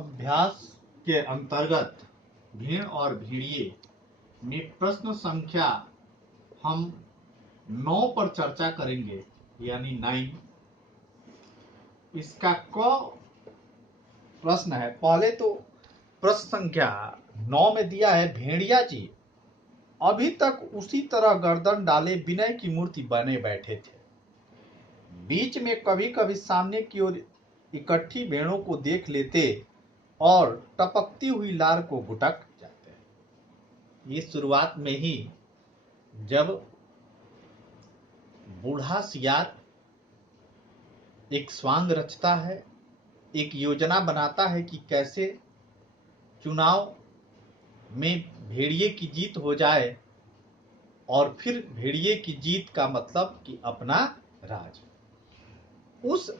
अभ्यास के अंतर्गत भीड़ और भेड़िए में प्रश्न संख्या हम 9 पर चर्चा करेंगे, यानी 9। इसका क प्रश्न है। पहले तो प्रश्न संख्या 9 में दिया है, भेड़िया जी अभी तक उसी तरह गर्दन डाले विनय की मूर्ति बने बैठे थे। बीच में कभी कभी सामने की ओर इकट्ठी भेड़ों को देख लेते और टपकती हुई लार को घुटक जाते। ये शुरुआत में ही जब बूढ़ा सियार एक स्वांग रचता है, एक योजना बनाता है कि कैसे चुनाव में भेड़िए की जीत हो जाए, और फिर भेड़िए की जीत का मतलब कि अपना राज। उस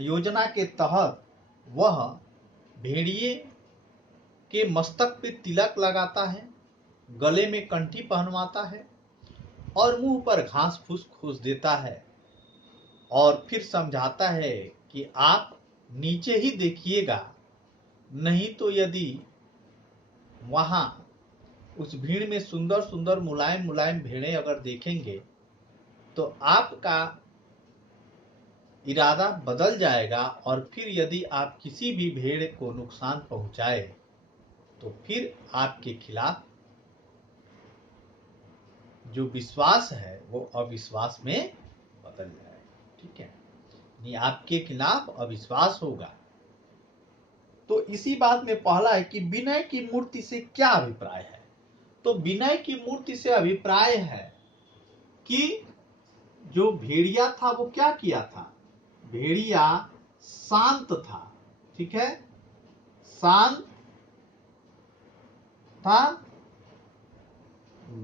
योजना के तहत वह भेड़िए के मस्तक पे तिलक लगाता है, गले में कंठी पहनवाता है और मुंह पर घास फूस खोस देता है, और फिर समझाता है कि आप नीचे ही देखिएगा, नहीं तो यदि वहां उस भीड़ में सुंदर सुंदर मुलायम मुलायम भेड़ें अगर देखेंगे तो आपका इरादा बदल जाएगा, और फिर यदि आप किसी भी भेड़ को नुकसान पहुंचाए तो फिर आपके खिलाफ जो विश्वास है वो अविश्वास में बदल जाएगा। ठीक है, नहीं, आपके खिलाफ अविश्वास होगा। तो इसी बात में पहला है कि विनय की मूर्ति से क्या अभिप्राय है। तो विनय की मूर्ति से अभिप्राय है कि जो भेड़िया था वो क्या किया था। भेड़िया शांत था, ठीक है, शांत था,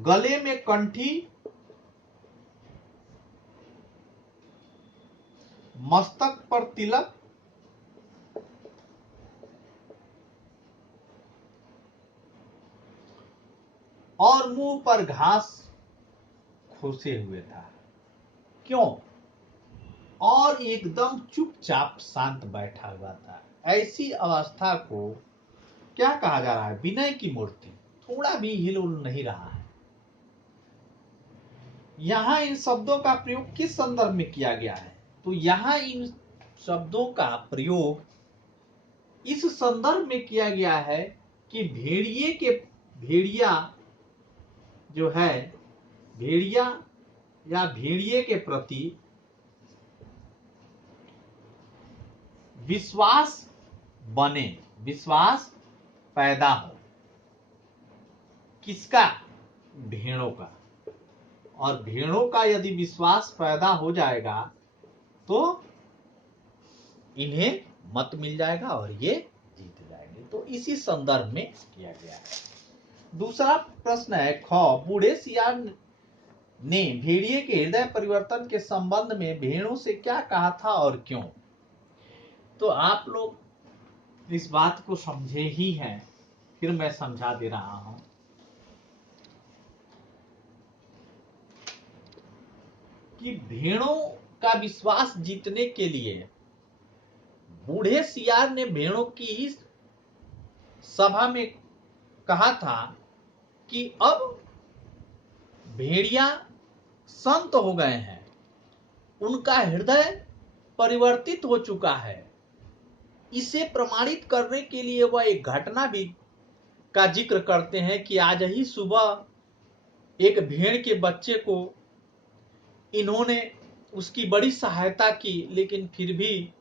गले में कंठी, मस्तक पर तिलक, और मुंह पर घास खोसे हुए था। क्यों? और एकदम चुपचाप शांत बैठा हुआ था। ऐसी अवस्था को क्या कहा जा रहा है? विनय की मूर्ति। थोड़ा भी हिल उल नहीं रहा है। यहां इन शब्दों का प्रयोग किस संदर्भ में किया गया है? तो यहां इन शब्दों का प्रयोग इस संदर्भ में किया गया है कि भेड़िया जो है, भेड़िया या भेड़िए के प्रति विश्वास बने, विश्वास पैदा हो। किसका? भेड़ों का। और भेड़ों का यदि विश्वास पैदा हो जाएगा तो इन्हें मत मिल जाएगा और ये जीत जाएंगे। तो इसी संदर्भ में किया गया है। दूसरा प्रश्न है ख, बूढ़े सियार ने भेड़िए के हृदय परिवर्तन के संबंध में भेड़ों से क्या कहा था और क्यों? तो आप लोग इस बात को समझे ही हैं, फिर मैं समझा दे रहा हूं कि भेड़ों का विश्वास जीतने के लिए बूढ़े सियार ने भेड़ों की इस सभा में कहा था कि अब भेड़िया संत हो गए हैं, उनका हृदय परिवर्तित हो चुका है। इसे प्रमाणित करने के लिए वह एक घटना भी का जिक्र करते हैं कि आज ही सुबह एक भेड़ के बच्चे को इन्होंने उसकी बड़ी सहायता की, लेकिन फिर भी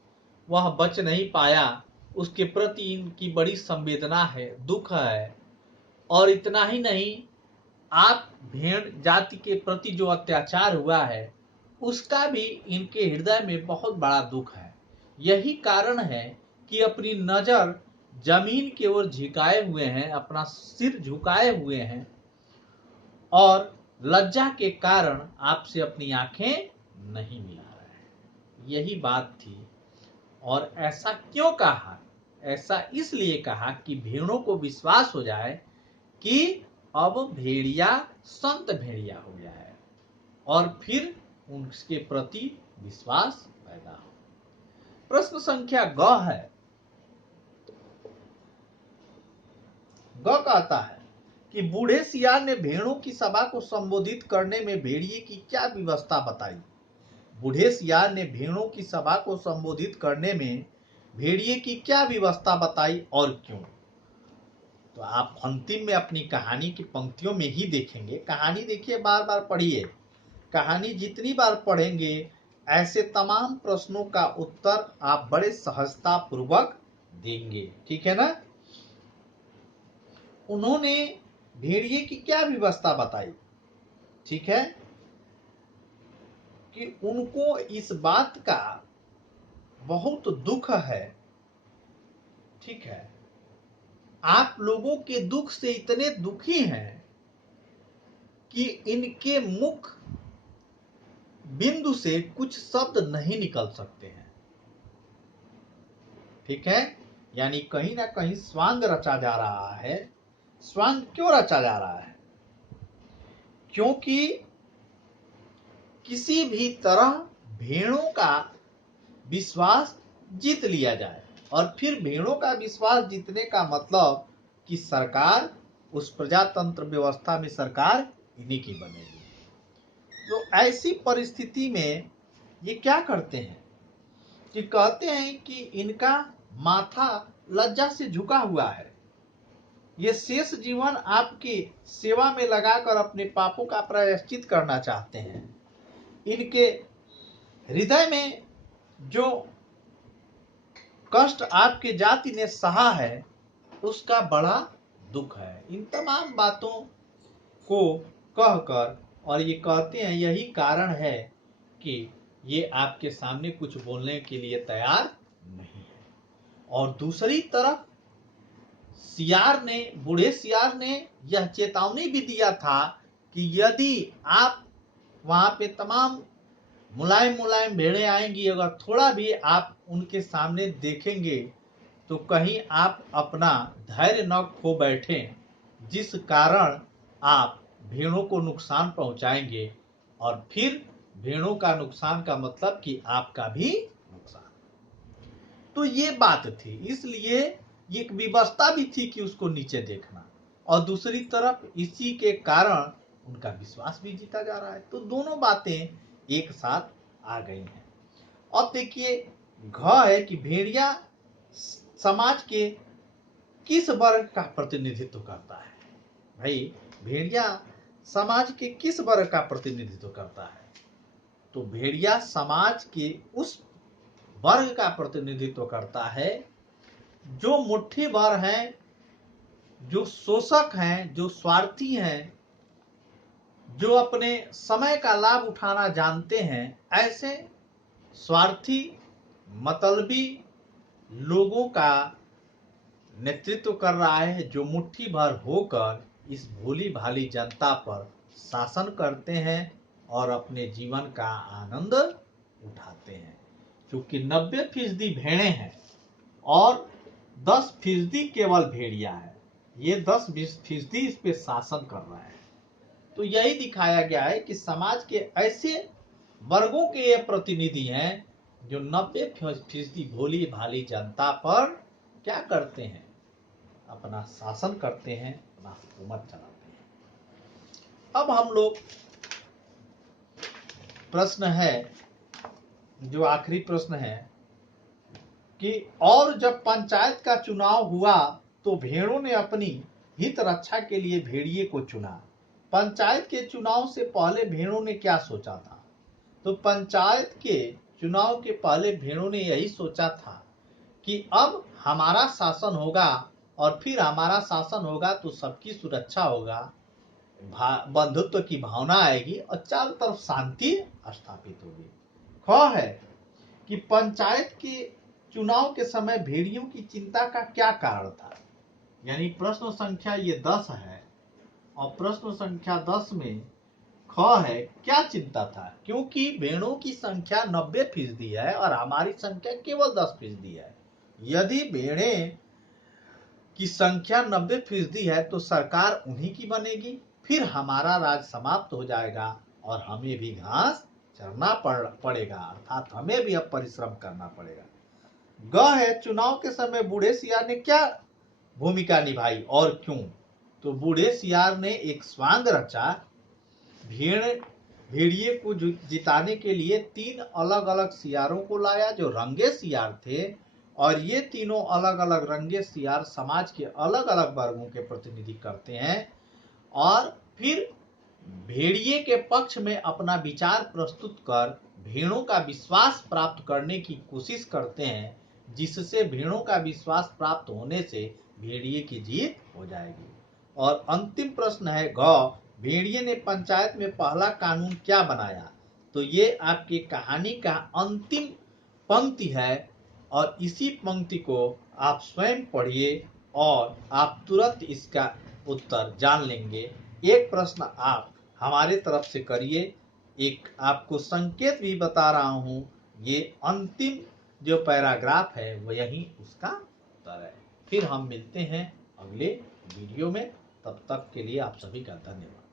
वह बच नहीं पाया। उसके प्रति इनकी बड़ी संवेदना है, दुख है। और इतना ही नहीं, आप भेड़ जाति के प्रति जो अत्याचार हुआ है उसका भी इनके हृदय में बहुत बड़ा दुख है। यही कारण है कि अपनी नजर जमीन की ओर झुकाए हुए हैं, अपना सिर झुकाए हुए हैं, और लज्जा के कारण आपसे अपनी आंखें नहीं मिला रहे हैं। यही बात थी। और ऐसा क्यों कहा? ऐसा इसलिए कहा कि भेड़ों को विश्वास हो जाए कि अब भेड़िया संत भेड़िया हो जाए, और फिर उसके प्रति विश्वास पैदा हो। प्रश्न संख्या ग है, ग कहता है कि बूढ़े सियार ने भेड़ों की सभा को संबोधित करने में भेड़िए की क्या व्यवस्था बताई। बूढ़े सियार ने भेड़ों की सभा को संबोधित करने में भेड़िए की क्या व्यवस्था बताई और क्यों। तो आप अंतिम में अपनी कहानी की पंक्तियों में ही देखेंगे। कहानी देखिए, बार बार पढ़िए। कहानी जितनी बार पढ़ेंगे ऐसे तमाम प्रश्नों का उत्तर आप बड़े सहजता पूर्वक देंगे। ठीक है ना। उन्होंने भेड़िए की क्या व्यवस्था बताई। ठीक है, कि उनको इस बात का बहुत दुख है। ठीक है, आप लोगों के दुख से इतने दुखी हैं कि इनके मुख बिंदु से कुछ शब्द नहीं निकल सकते हैं। ठीक है, यानी कहीं ना कहीं स्वांग रचा जा रहा है। स्वांग क्यों रचा जा रहा है? क्योंकि किसी भी तरह भेड़ों का विश्वास जीत लिया जाए, और फिर भेड़ों का विश्वास जीतने का मतलब कि सरकार, उस प्रजातंत्र व्यवस्था में सरकार इन्हीं की बनेगी। तो ऐसी परिस्थिति में ये क्या करते हैं कि कहते हैं कि इनका माथा लज्जा से झुका हुआ है। ये शेष जीवन आपकी सेवा में लगाकर अपने पापों का प्रायश्चित करना चाहते हैं। इनके हृदय में जो कष्ट आपके जाति ने सहा है उसका बड़ा दुख है। इन तमाम बातों को कहकर, और ये कहते हैं यही कारण है कि ये आपके सामने कुछ बोलने के लिए तैयार नहीं है। और दूसरी तरफ सियार ने, बूढ़े सियार ने यह चेतावनी भी दिया था कि यदि आप वहां पे तमाम मुलायम मुलायम भेड़ें आएंगी, अगर थोड़ा भी आप उनके सामने देखेंगे तो कहीं आप अपना धैर्य न खो बैठें, जिस कारण आप भेड़ों को नुकसान पहुंचाएंगे, और फिर भेड़ों का नुकसान का मतलब कि आपका भी नुकसान। तो ये बात थी, इसलिए एक व्यवस्था भी थी कि उसको नीचे देखना, और दूसरी तरफ इसी के कारण उनका विश्वास भी जीता जा रहा है। तो दोनों बातें एक साथ आ गई हैं। अब देखिए, घ है कि भेड़िया समाज के किस वर्ग का प्रतिनिधित्व करता है। भाई, भेड़िया समाज के किस वर्ग का प्रतिनिधित्व करता है? तो भेड़िया समाज के उस वर्ग का प्रतिनिधित्व करता है जो मुट्ठी भर हैं, जो शोषक हैं, जो स्वार्थी हैं, जो अपने समय का लाभ उठाना जानते हैं। ऐसे स्वार्थी, मतलबी लोगों का नेतृत्व कर रहा है, जो मुट्ठी भर होकर इस भोली भाली जनता पर शासन करते हैं और अपने जीवन का आनंद उठाते हैं। क्योंकि 90% भेड़ें हैं और 10% केवल भेड़िया है। ये 10-20% इस पे शासन कर रहा है। तो यही दिखाया गया है कि समाज के ऐसे वर्गों के ये प्रतिनिधि हैं जो 90% भोली भाली जनता पर क्या करते हैं? अपना शासन करते हैं, अपना हुकूमत चलाते हैं। अब हम लोग प्रश्न है, जो आखिरी प्रश्न है कि और जब पंचायत का चुनाव हुआ तो भेड़ों ने अपनी हित रक्षा के लिए भेड़िए को चुना। पंचायत के चुनाव से पहले भेड़ों ने क्या सोचा था? तो पंचायत के चुनाव के पहले भेड़ों ने यही सोचा था कि अब हमारा शासन होगा, और फिर हमारा शासन होगा तो सबकी सुरक्षा होगा, बंधुत्व की भावना आएगी और चारों तरफ शांति स्थापित होगी। ख है कि पंचायत के चुनाव के समय भेड़ियों की चिंता का क्या कारण था। यानी प्रश्न संख्या ये 10 है, और प्रश्न संख्या 10 में ख है क्या चिंता था। क्योंकि भेड़ों की संख्या 90% है और हमारी संख्या केवल 10% है। यदि भेड़ें की संख्या 90% है तो सरकार उन्हीं की बनेगी, फिर हमारा राज समाप्त हो जाएगा और हमें भी घास चरना पड़ेगा, अर्थात हमें भी अब परिश्रम करना पड़ेगा। ग है चुनाव के समय बूढ़े सियार ने क्या भूमिका निभाई और क्यों? तो बूढ़े सियार ने एक स्वांग रचा। भेड़िए को जिताने के लिए 3 अलग अलग सियारों को लाया जो रंगे सियार थे, और ये तीनों अलग अलग रंगे सियार समाज के अलग अलग वर्गों के प्रतिनिधि करते हैं, और फिर भेड़िए के पक्ष में अपना विचार प्रस्तुत कर भेड़ों का विश्वास प्राप्त करने की कोशिश करते हैं, जिससे भेड़ों का विश्वास प्राप्त होने से भेड़िए की जीत हो जाएगी। और अंतिम प्रश्न है ग, भेड़िए ने पंचायत में पहला कानून क्या बनाया? तो ये आपकी कहानी का अंतिम पंक्ति है, और इसी पंक्ति को आप स्वयं पढ़िए और आप तुरंत इसका उत्तर जान लेंगे। एक प्रश्न आप हमारे तरफ से करिए, एक आपको संकेत भी बता रहा हूं, ये अंतिम जो पैराग्राफ है वो यही उसका उत्तर है। फिर हम मिलते हैं अगले वीडियो में, तब तक के लिए आप सभी का धन्यवाद।